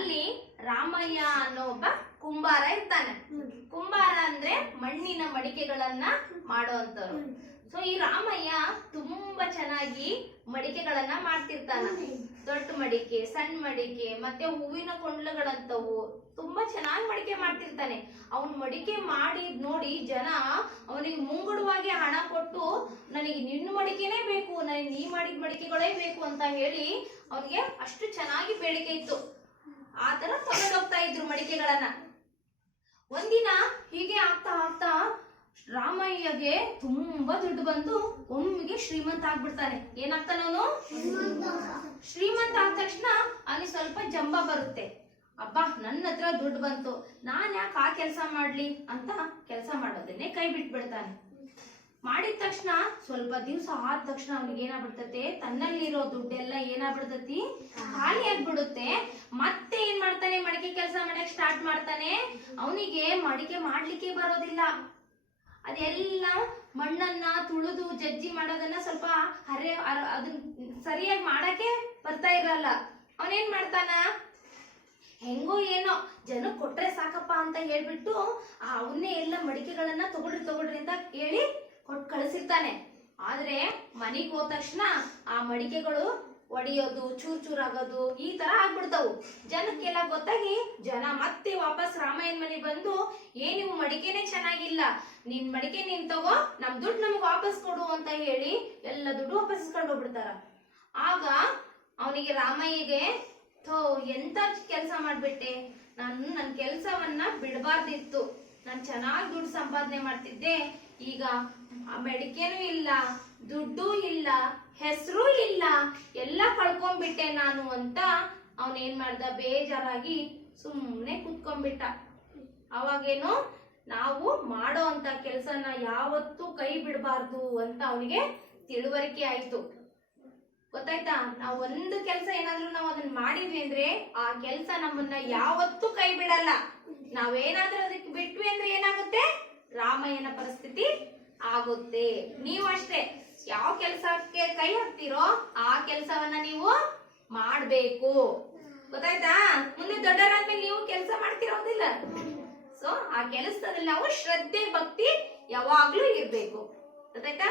ಅಲ್ಲಿ ರಾಮಯ್ಯ ಅನ್ನೋ ಒಬ್ಬ ಕುಂಬಾರ ಇರ್ತಾನೆ. ಕುಂಬಾರ ಅಂದ್ರೆ ಮಣ್ಣಿನ ಮಡಿಕೆಗಳನ್ನ ಮಾಡುವಂತವ್ರು. ಸೊ ಈ ರಾಮಯ್ಯ ತುಂಬಾ ಚೆನ್ನಾಗಿ ಮಡಿಕೆಗಳನ್ನ ಮಾಡ್ತಿರ್ತಾನ. ದೊಡ್ಡ ಮಡಿಕೆ, ಸಣ್ಣ ಮಡಿಕೆ, ಮತ್ತೆ ಹೂವಿನ ಕೊಂಡ್ಲುಗಳಂತವು ತುಂಬಾ ಚೆನ್ನಾಗಿ ಮಡಿಕೆ ಮಾಡ್ತಿರ್ತಾನೆ. ಅವನ್ ಮಡಿಕೆ ಮಾಡಿ ನೋಡಿ ಜನ ಅವನಿಗೆ ಮುಂಗಡವಾಗಿ ಹಣ ಕೊಟ್ಟು ನನಗೆ ನಿನ್ನ ಮಡಿಕೆನೇ ಬೇಕು, ನನಗೆ ನೀ ಮಾಡಿದ ಮಡಿಕೆಗಳೇ ಬೇಕು ಅಂತ ಹೇಳಿ ಅವನಿಗೆ ಅಷ್ಟು ಚೆನ್ನಾಗಿ ಬೇಡಿಕೆ ಇತ್ತು. ಆತರ ತಗೊಂಡೋಗ್ತಾ ಇದ್ರು ಮಡಿಕೆಗಳನ್ನ. ಒಂದಿನ ಹೀಗೆ ಆಗ್ತಾ ಆಗ್ತಾ ರಾಮಯ್ಯಗೆ ತುಂಬಾ ದುಡ್ಡು ಬಂದು ಒಮ್ಮಿಗೆ ಶ್ರೀಮಂತ ಆಗ್ಬಿಡ್ತಾನೆ. ಏನಾಗ್ತಾನ ಅವನು? ಶ್ರೀಮಂತ ಆದ ತಕ್ಷಣ ಅವನಿಗೆ ಸ್ವಲ್ಪ ಜಂಬ ಬರುತ್ತೆ. ಅಬ್ಬಾ, ನನ್ನ ಹತ್ರ ದುಡ್ಡು ಬಂತು, ನಾನ್ ಯಾಕೆ ಆ ಕೆಲಸ ಮಾಡ್ಲಿ ಅಂತ ಕೆಲಸ ಮಾಡೋದನ್ನೇ ಕೈ ಬಿಟ್ಬಿಡ್ತಾನೆ. ಮಾಡಿದ ತಕ್ಷಣ ಸ್ವಲ್ಪ ದಿವಸ ಆದ ತಕ್ಷಣ ಅವನಿಗೆ ಏನಾಗ್ಬಿಡ್ತತೆ, ತನ್ನಲ್ಲಿರೋ ದುಡ್ಡೆಲ್ಲ ಏನಾಗ್ಬಿಡ್ತತಿ, ಖಾಲಿ ಆಗ್ಬಿಡುತ್ತೆ. ಮತ್ತೆ ಏನ್ ಮಾಡ್ತಾನೆ, ಮಡಿಕೆ ಕೆಲಸ ಮಾಡಕ್ ಸ್ಟಾರ್ಟ್ ಮಾಡ್ತಾನೆ. ಅವನಿಗೆ ಮಡಿಕೆ ಮಾಡ್ಲಿಕ್ಕೆ ಬರೋದಿಲ್ಲ. ಅದೆಲ್ಲ ಮಣ್ಣನ್ನ ತುಳಿದು ಜಜ್ಜಿ ಮಾಡೋದನ್ನ ಸ್ವಲ್ಪ ಅದನ್ನ ಸರಿಯಾಗಿ ಮಾಡಕ್ಕೆ ಬರ್ತಾ ಇರಲ್ಲ. ಅವನೇನ್ ಮಾಡ್ತಾನ, ಹೆಂಗೋ ಏನೋ ಜನ ಕೊಟ್ರೆ ಸಾಕಪ್ಪ ಅಂತ ಹೇಳ್ಬಿಟ್ಟು ಅವನ್ನೇ ಎಲ್ಲ ಮಡಿಕೆಗಳನ್ನ ತಗೊಳ್ರಿ ಅಂತ ಹೇಳಿ ಕೊಟ್ಟು ಕಳಿಸಿರ್ತಾನೆ. ಆದ್ರೆ ಮನೆಗೆ ಹೋದ ತಕ್ಷಣ ಆ ಮಡಿಕೆಗಳು ಒಡೆಯೋದು, ಚೂರ್ ಆಗೋದು ಈ ತರ ಆಗ್ಬಿಡ್ತಾವು. ಜನಕ್ಕೆಲ್ಲ ಗೊತ್ತಾಗಿ ಜನ ಮತ್ತೆ ವಾಪಸ್ ರಾಮಯ್ಯನ ಮನೆಗೆ ಬಂದು, ನೀವು ಮಡಿಕೆನೆ ಚೆನ್ನಾಗಿಲ್ಲ, ನಿನ್ ಮಡಿಕೆ ನೀನ್ ತಗೋ, ನಮ್ ದುಡ್ಡು ನಮಗ್ ವಾಪಸ್ ಕೊಡು ಅಂತ ಹೇಳಿ ಎಲ್ಲ ದುಡ್ಡು ವಾಪಸ್ ಇಸ್ಕೊಂಡು ಹೋಗ್ಬಿಡ್ತಾರ. ಆಗ ಅವನಿಗೆ ರಾಮಯ್ಯಗೆ, ಎಂತ ಕೆಲಸ ಮಾಡ್ಬಿಟ್ಟೆ, ನಾನು ನನ್ ಕೆಲ್ಸವನ್ನ ಬಿಡಬಾರ್ದಿತ್ತು, ನಾನ್ ಚೆನ್ನಾಗಿ ದುಡ್ಡು ಸಂಪಾದನೆ ಮಾಡ್ತಿದ್ದೆ, ಈಗ ಮಡಿಕೆನೂ ಇಲ್ಲ, ದುಡ್ಡು ಇಲ್ಲ, ಹೆಸರು ಇಲ್ಲ, ಎಲ್ಲ ಕಳ್ಕೊಂಡ್ಬಿಟ್ಟೆ ನಾನು ಅಂತ ಅವನೇನ್ ಮಾಡ್ದ, ಬೇಜಾರಾಗಿ ಸುಮ್ಮನೆ ಕುತ್ಕೊಂಡ್ಬಿಟ್ಟ. ಅವಾಗೇನು, ನಾವು ಮಾಡೋ ಅಂತ ಕೆಲ್ಸನ ಯಾವತ್ತೂ ಕೈ ಬಿಡಬಾರ್ದು ಅಂತ ಅವನಿಗೆ ತಿಳುವಳಿಕೆ ಆಯ್ತು. ಗೊತ್ತಾಯ್ತಾ? ನಾವು ಒಂದು ಕೆಲಸ ಏನಾದ್ರೂ ನಾವು ಅದನ್ನ ಮಾಡಿದ್ವಿ ಅಂದ್ರೆ ಆ ಕೆಲಸ ನಮ್ಮನ್ನ ಯಾವತ್ತೂ ಕೈ ಬಿಡಲ್ಲ. ನಾವೇನಾದ್ರೂ ಅದಕ್ಕೆ ಬಿಟ್ವಿ ಅಂದ್ರೆ ಏನಾಗುತ್ತೆ, ರಾಮಯ್ಯನ ಪರಿಸ್ಥಿತಿ ಆಗುತ್ತೆ. ನೀವು ಅಷ್ಟೇ, ಯಾವ ಕೆಲಸಕ್ಕೆ ಕೈ ಹಾಕ್ತಿರೋ ಆ ಕೆಲಸವನ್ನ ನೀವು ಮಾಡ್ಬೇಕು. ಗೊತ್ತಾಯ್ತಾ? ಮುಂದೆ ದೊಡ್ಡವರಾದ್ಮೇಲೆ ನೀವು ಕೆಲಸ ಮಾಡ್ತಿರೋದಿಲ್ಲ. ಸೊ ಆ ಕೆಲಸದಲ್ಲಿ ನಾವು ಶ್ರದ್ಧೆ ಭಕ್ತಿ ಯಾವಾಗ್ಲೂ ಇರ್ಬೇಕು. ಗೊತ್ತಾಯ್ತಾ?